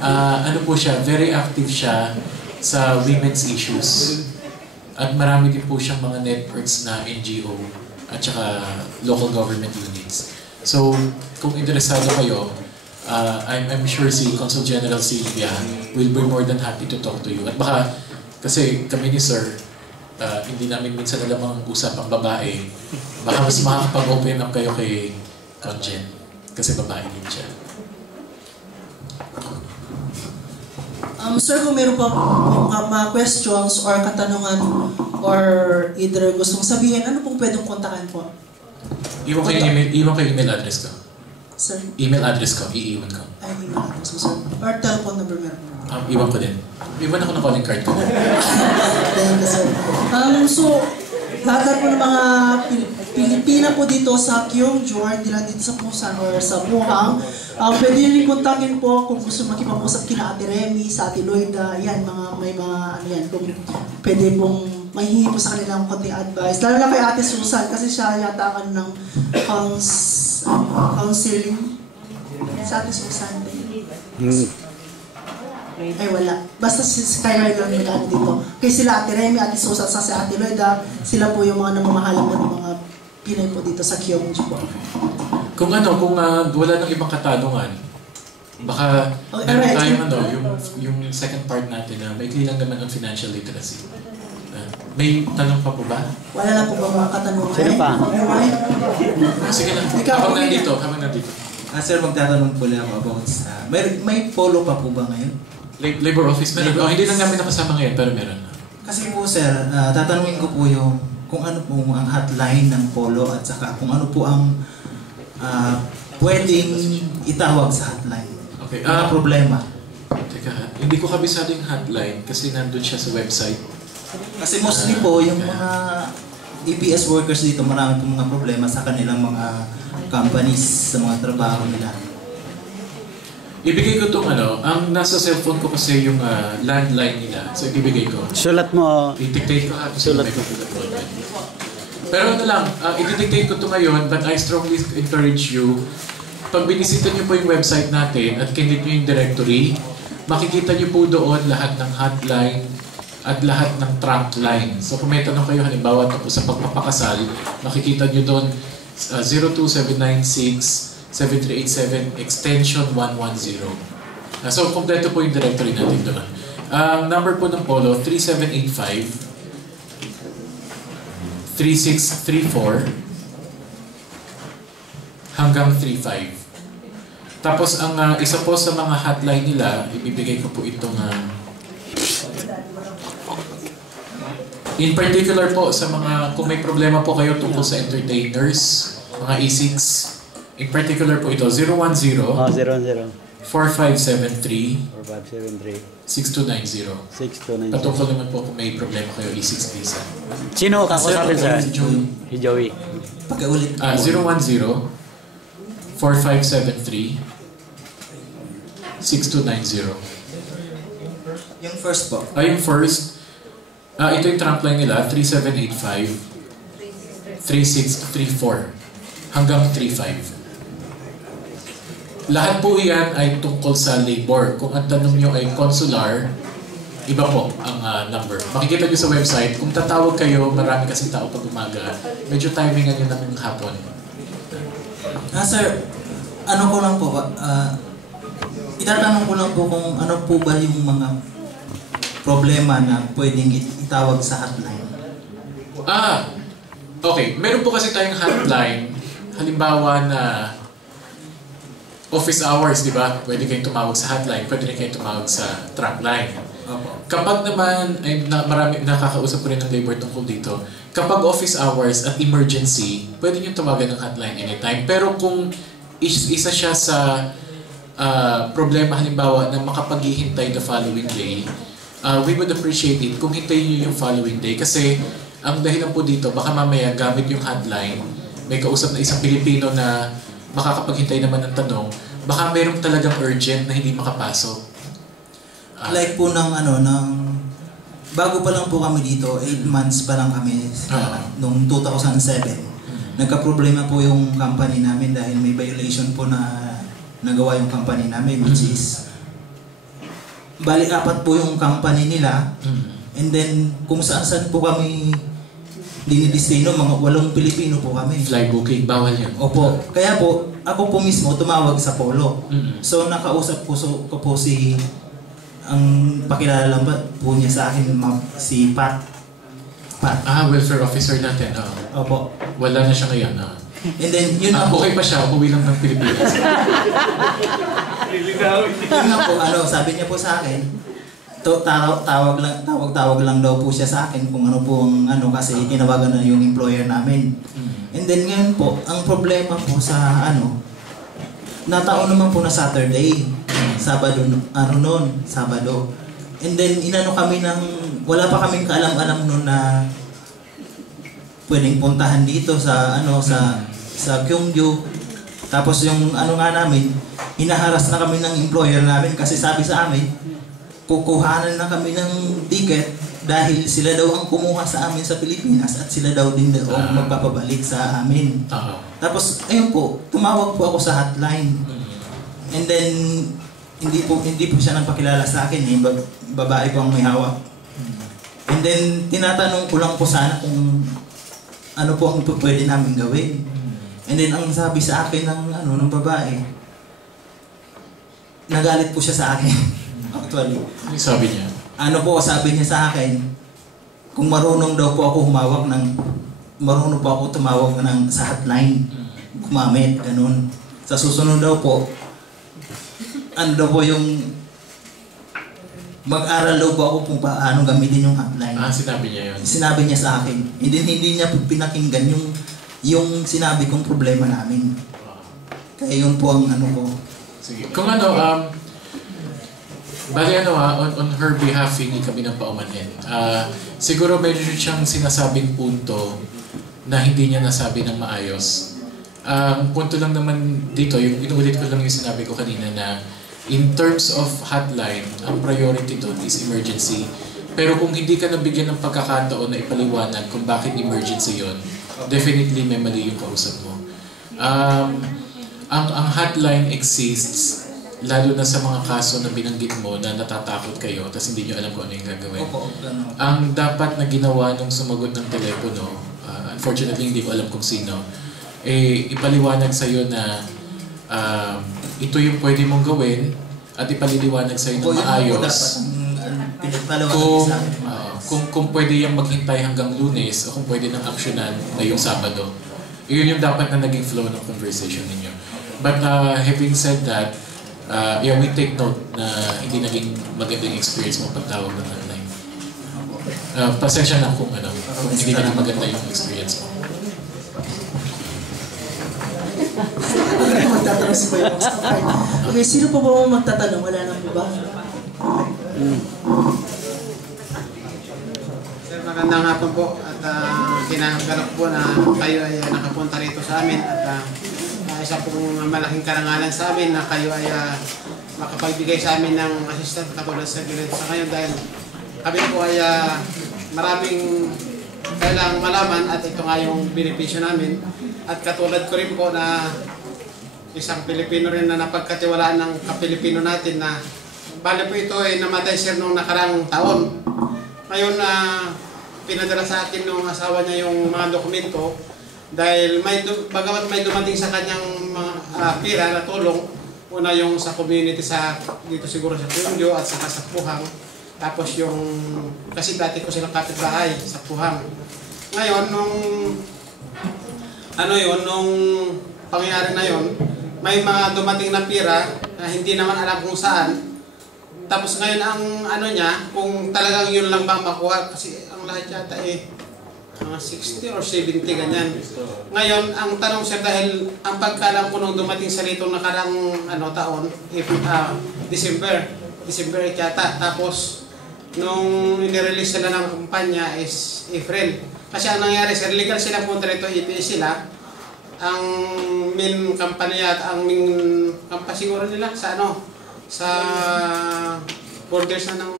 ano po siya, very active siya sa women's issues. At marami din po siyang mga networks na NGO at saka local government units. So, kung interesado kayo, I'm sure si Consul General Silvia will be more than happy to talk to you. At baka, kasi kami ni Sir, hindi namin minsan alam ang usapang babae, baka mas makakapag-open up kayo kay Conjen. Kasi babae din siya. Sir, kung meron pa mga questions or katanungan or either gustong sabihin, ano pong pwedeng kontakan po? Iwan ko yung email address ko. Sir? Email address ko, iiwan ko. Ay, email address ko, sir. Or telephone number meron po. Iwan ko din. Iwan ako ng calling card ko. Thank you, sir. So, lahat po ng mga Pilipina po dito sa Kyongju, hindi lang dito sa Busan or sa Muhang, pwede nyo kontakin po kung gusto makipag-usap kina Ate Remy, sa Ate Loida, yan, may mga ano yan, kung pwede pong mahihingi po sa kanilang konting advice. Lalo na kay Ate Susan, kasi siya yata ng counseling sa Ate Susan. Ay wala. Basta si Skyline lang nag-ano dito. Kaya sila Ate Remy, Ate Susan, sa si Ate Loida, sila po yung mga namamahalang ng mga Pinay po dito sa Kyongju po. Kung wala nang ibang katanungan, baka meron tayong yung second part natin na may lang naman ang financial literacy. May tanong pa po ba? Wala na po ba mga katanungan? Sino pa? Sige na. Habang nandito. Sir, magtatanong po lang ako about sa... May polo pa po ba ngayon? Labor office meron. Hindi lang namin nakasama ngayon, pero meron. Kasi po sir, tatanungin ko po yung kung ano po ang hotline ng polo at saka kung ano po ang pwedeng itawag sa hotline. Okay. Problema. Teka, hindi ko kabisado yung hotline kasi nandun siya sa website. Kasi mostly po yung mga EPS workers dito, marami po mga problema sa kanilang mga companies, sa mga trabaho nila. Ibigay ko itong ang nasa cellphone ko kasi yung landline nila. So ibibigay ko. Sulat mo. I-dictate ko Sulat mo. Pero i-dictate ko ito ngayon, but I strongly encourage you, pag binisita niyo po yung website natin at kinit niyo yung directory, makikita niyo po doon lahat ng hotline at lahat ng trunk line. So kung may tanong kayo, halimbawa ito po sa pagpapakasal, makikita niyo doon 02796-7387 extension 110. So kompleto po yung directory natin doon. Number po ng Polo, 3785 3634 hanggang 35. Tapos ang isa po sa mga hotline nila, ibibigay ko po itong in particular po sa mga kung may problema po kayo tungkol sa entertainers, mga E6, in particular po ito 010 4573 6290. Patungkol naman po kung may problema kayo E6 visa. Sino kakusapin sa Joey? Pagkaulit. 010 4573 6290. Yung first po. Yung first, ito yung trunk line nila, 3785 3634 hanggang 35. Lahat po yan ay tungkol sa labor. Kung ang tanong nyo ay consular, iba po ang number. Makikita nyo sa website, kung tatawag kayo, marami kasi tao pag umaga, medyo timingan nyo ng hapon. Sir, ano ko lang po, itatanong ko lang po kung ano po ba yung mga problema na pwedeng itawag sa hotline. Okay. Meron po kasi tayong hotline, halimbawa na office hours, di ba? Pwede kayong tumawag sa hotline, pwede rin kayong tumawag sa trunk line. Kapag naman, marami nakakausap ko rin ng labor tungkol dito, kapag office hours at emergency, pwede nyo tawagan ng hotline anytime. Pero kung isa siya sa problema, halimbawa, na makapaghihintay the following day, we would appreciate it kung hintayin nyo yung following day. Kasi ang dahilan po dito, baka mamaya gamit yung hotline, may kausap na isang Pilipino na makakapaghintay naman ng tanong, baka mayroong talagang urgent na hindi makapasok. Like po bago pa lang po kami dito, 8 months pa lang kami noong 2007. Nagka-problema po yung company namin dahil may violation po na nagawa yung company namin, which is bali 4 po yung company nila. Mm. And then kung saan-saan po kami dinidestino, mga 8 Pilipino po kami. Fly booking, bawal yan. Opo. Kaya po, ako po mismo tumawag sa Polo. Mm. So nakausap ko po si, ang pakilala lang ba po niya sa akin, si Pat. Welfare officer natin. Opo. Wala na siya ngayon. And then yun na po. Okay pa siya, umuwi lang ng Pilipinas. Yun nga po, sabi niya po sa akin, tawag lang daw po siya sa akin kung ano po ang kasi tinawagan na yung employer namin. And then ngayon po, ang problema po sa nataon naman po na Saturday, Sabado. And then kami wala pa kaming kaalam-alam noon na pwedeng puntahan dito sa sa Gyeongju. Tapos yung nga namin, hinaharas na kami ng employer namin kasi sabi sa amin, kukuhanan na kami ng ticket dahil sila daw ang kumuha sa amin sa Pilipinas at sila daw din daw ang magpapabalik sa amin. Tapos ayun po, tumawag po ako sa hotline. And then hindi po siya nagpakilala sa akin, babae po ang may hawak. And then tinatanong ko lang po sana kung ano po ang pwede namin gawin. And then ang sabi sa akin ng babae, nagalit po siya sa akin. Actually. Ano sabi niya? Sabi niya sa akin, kung marunong daw po ako marunong po ako tumawag sa hotline, gumamit, ganun. Sa susunod daw po, yung mag-aral daw po ako kung paano gamitin yung hotline. Sinabi niya yun? Sinabi niya sa akin. Hindi niya pinakinggan yung sinabi kong problema namin. Kaya yun po ang ko. Sige. Kung bali on her behalf, hindi kami nang paumanhin. Siguro medyo siyang sinasabing punto na hindi niya nasabi ng maayos. Ang punto lang naman dito, inuulit ko lang yung sinabi ko kanina na in terms of hotline, ang priority doon is emergency. Pero kung hindi ka nabigyan ng pagkakataon na ipaliwanag kung bakit emergency yon, definitely may mali yung kausap mo. Ang hotline exists lalo na sa mga kaso na binanggit mo na natatakot kayo tapos hindi nyo alam kung ano yung gagawin. Ang dapat na ginawa nung sumagot ng telepono, unfortunately hindi ko alam kung sino, ipaliwanag sa'yo na ito yung pwede mong gawin at ipaliliwanag sa'yo na maayos kung pwede yung maghintay hanggang Lunes o kung pwede nang aksyonan ngayong Sabado. Yun yung dapat na naging flow ng conversation ninyo. But having said that, we take note na hindi naging magandang experience mo pagtawag ng hotline. Pasensya na kung hindi naging maganda yung experience mo. Magtatanong si Kuya Max. Okay, sino po ba magtatanong? Wala na po ba? Sir, magandang hapon po at kinagalak po na kayo ay nakapunta rito sa amin at isa pong malaking karangalan sa amin na kayo ay makapagbigay sa amin ng assistant katulad sa ngayon dahil kami po ay maraming kailangang malaman at ito nga yung benepisyo namin at katulad ko rin po na isang Pilipino rin na napagkatiwalaan ng kapilipino natin na bale po ito ay namatay sir nung nakarang taon. Ngayon pinadala sa akin nung asawa niya yung mga dokumento dahil bagamat may dumating sa kanyang pira na tulong, una yung sa community dito siguro sa Gyeongju at saka sa Puhang. Tapos yung, kasi dati ko silang kapitbahay sa Puhang. Ngayon, nung pangyayari na yon, may mga dumating na pira na hindi naman alam kung saan. Tapos ngayon ang niya, kung talagang yun lang bang makuha, kasi ang lahat yata 60 or 70 ganyan. Ngayon, ang tanong sir, dahil ang pagkalam ko nung dumating sa rito nakarang taon, December yata. Tapos, nung nirelease sila ng kumpanya is April. Kasi ang nangyari sir, legal sila punta rito, EPS sila. Ang main company at ang main company siguro nila sa sa borders na ng